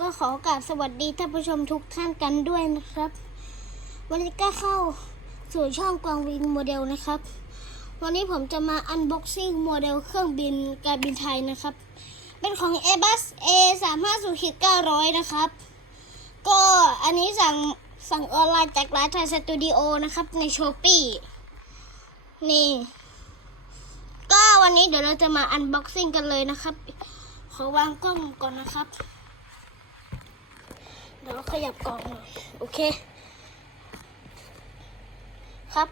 ก็ขอกราบสวัสดีท่านผู้ชมทุกท่านกันด้วยนะครับ วันนี้ก็เข้าสู่ช่องกวางวิงโมเดลนะครับ วันนี้ผมจะมาอันบ็อกซิ่งโมเดลเครื่องบินการบินไทยนะครับ เป็นของ Airbus A 3 5 0 900นะครับ ก็อันนี้สั่งสั่งออนไลน์จากร้านไทยสตูดิโอนะครับ ในชอปปี้นี่ ก็วันนี้เดี๋ยวเราจะมาอันบ็อกซิ่งกันเลยนะครับ ขอวางกล้องก่อนนะครับ ดี๋ยวขยับกล่องหน่อยโอเค ครับ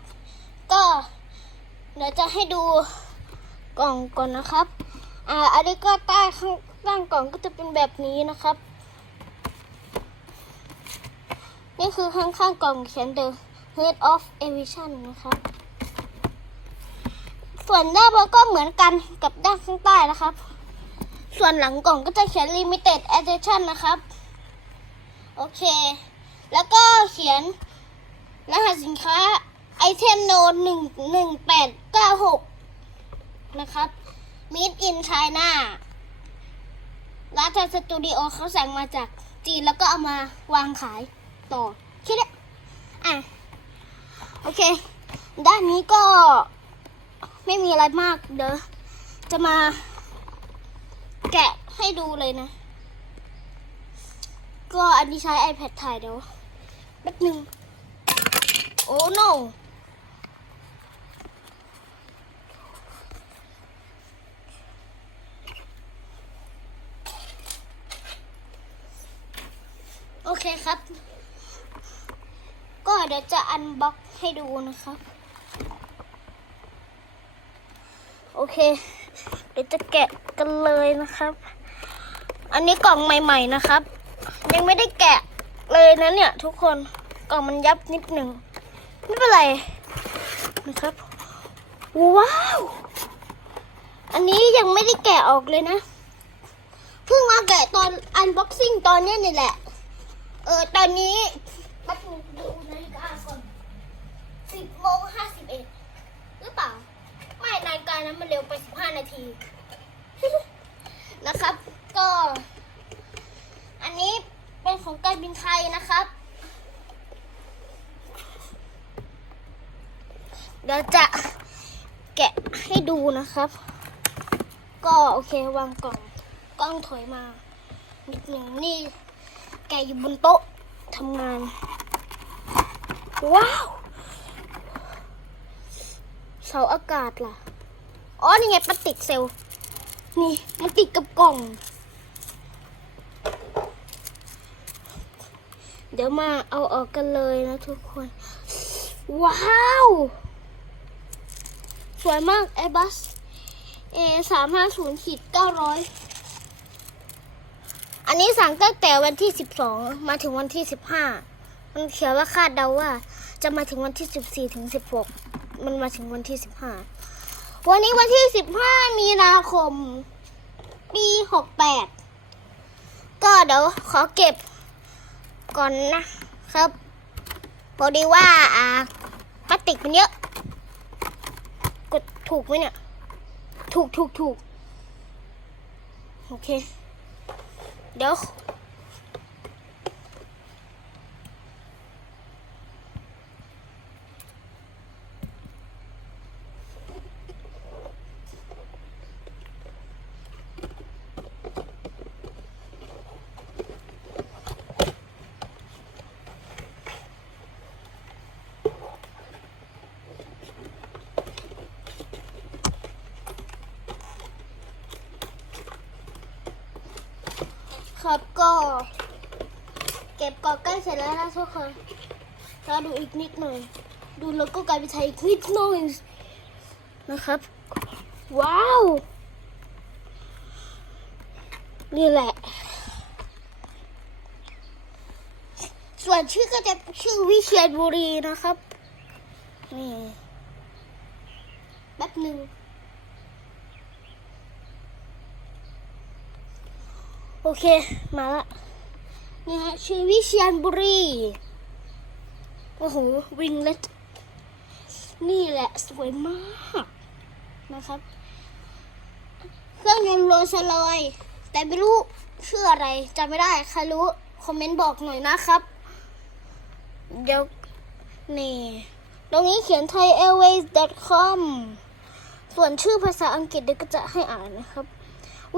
ก็เดี๋ยวจะให้ดูกล่องก่อนนะครับ อ่า อันนี้ก็ใต้ข้างล่างกล่องก็จะเป็นแบบนี้นะครับ นี่คือข้างๆกล่องเขียน The Head of Aviation นะครับ ส่วนด้านบนก็เหมือนกันกับด้านข้างใต้นะครับ ส่วนหลังกล่องก็จะเขียน Limited Edition นะครับ โอเค แล้วก็เขียนรหัสสินค้าไอเทมโนหนึ่งหนึ่งแปดเก้าหกนะครับ Made in China ร้านทางสตูดิโอเขาสั่งมาจากจีนแล้วก็เอามาวางขายต่อค่นี้อะ โอเค ด้านนี้ก็ไม่มีอะไรมากเดี๋ยวจะมาแกะให้ดูเลยนะ ก็อันนี้ใช้ iPad ถ่ายเดี๋ยวแป๊บนึง โอ้ no โอเคครับ ก็เดี๋ยวจะอันบ็อกให้ดูนะครับ โอเค เดี๋ยวจะแกะกันเลยนะครับ อันนี้กล่องใหม่ ๆ นะครับ ยังไม่ได้แกะเลยนะเนี่ย ทุกคนกล่องมันยับนิดหนึ่งไม่เป็นไรนะครับ ว้าว อันนี้ยังไม่ได้แกะออกเลยนะเพิ่งมาแกะตอนอันบ็อกซิ่งตอนนี้นี่แหละ เออตอนนี้แป๊บนึงดูนาฬิกาก่อนสิบโมงห้าสิบเอ็ดหรือเปล่า ไม่นาฬิกานั้นมันเร็วไปสิบห้านาที นะครับ ก็ อันนี้เป็นของการ บินไทยนะครับ เดี๋ยวจะแกะให้ดูนะครับ ก็โอเควางกล่องกล้องถอยมานิดหนึ่งนี่แกะอยู่บนโต๊ะทำงาน ว้าว เสาอากาศล่ะ อ๋อ นี่ไงปฏิกเซลลนี่ มันติดกับกล่อง เดี๋ยวมาเอาออกกันเลยนะทุกคน ว้าว สวยมาก Airbus A สามห้าศูนย์ขีดเก้าร้อยอันนี้สั่งตั้งแต่วันที่สิบสองมาถึงวันที่สิบห้ามันเขียนว่าคาดเดาว่า จะมาถึงวันที่สิบสี่ถึงสิบหกมันมาถึงวันที่สิบห้าวันนี้วันที่สิบห้ามีนาคม ปีหกแปดก็เดี๋ยวขอเก็บ ก่อนนะครับพอดีว่าอ่าพลาสติกมันเยอะ กดถูกไหมเนี่ย ถูกถูกถูกโอเค เดี๋ยว ครับก็เก็บก่อใกล้เสร็จแล้วนะทุกคนเราดูอีกนิดหน่อย ดูโลโก้กลารบินไทยอีกนิดหน่อยนะครับ ว้าว นี่แหละ ส่วนชื่อก็จะชื่อวิเชียรบุรีนะครับ นี่แป๊บหนึ่ง โอเค มาละนี่ฮะชื่อวิเชียนบุรี โอ้โห วิงเล็ต นี่แหละสวยมากนะครับ เครื่องยนต์โรสลอย แต่ไม่รู้ชื่ออะไรจำไม่ได้ ใครรู้ คอมเมนต์บอกหน่อยนะครับ เดี๋ยว นี่ ตรงนี้เขียน thaiairways.com ส่วนชื่อภาษาอังกฤษเดี๋ยวก็จะให้อ่านนะครับ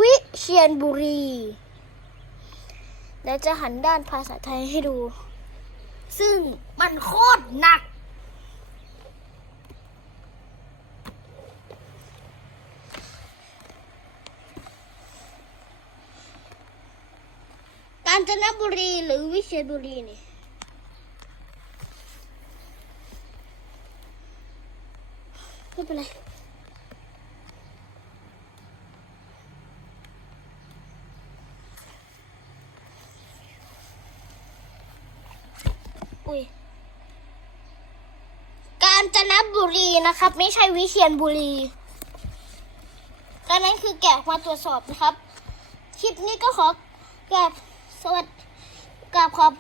วิเชียนบุรี แล้วจะหันด้านภาษาไทยให้ดู ซึ่งมันโคตรหนัก กาญจนบุรีหรือวิเชียรบุรีนี่ไม่เป็นไร อุ้ยกาญจนบบุรีนะครับ ไม่ใช่วิเชียรบุรีดังนั้นคือแกะมาตรวจสอบนะครับ คลิปนี้ก็ขอกราบสวัสดีกราบขอบ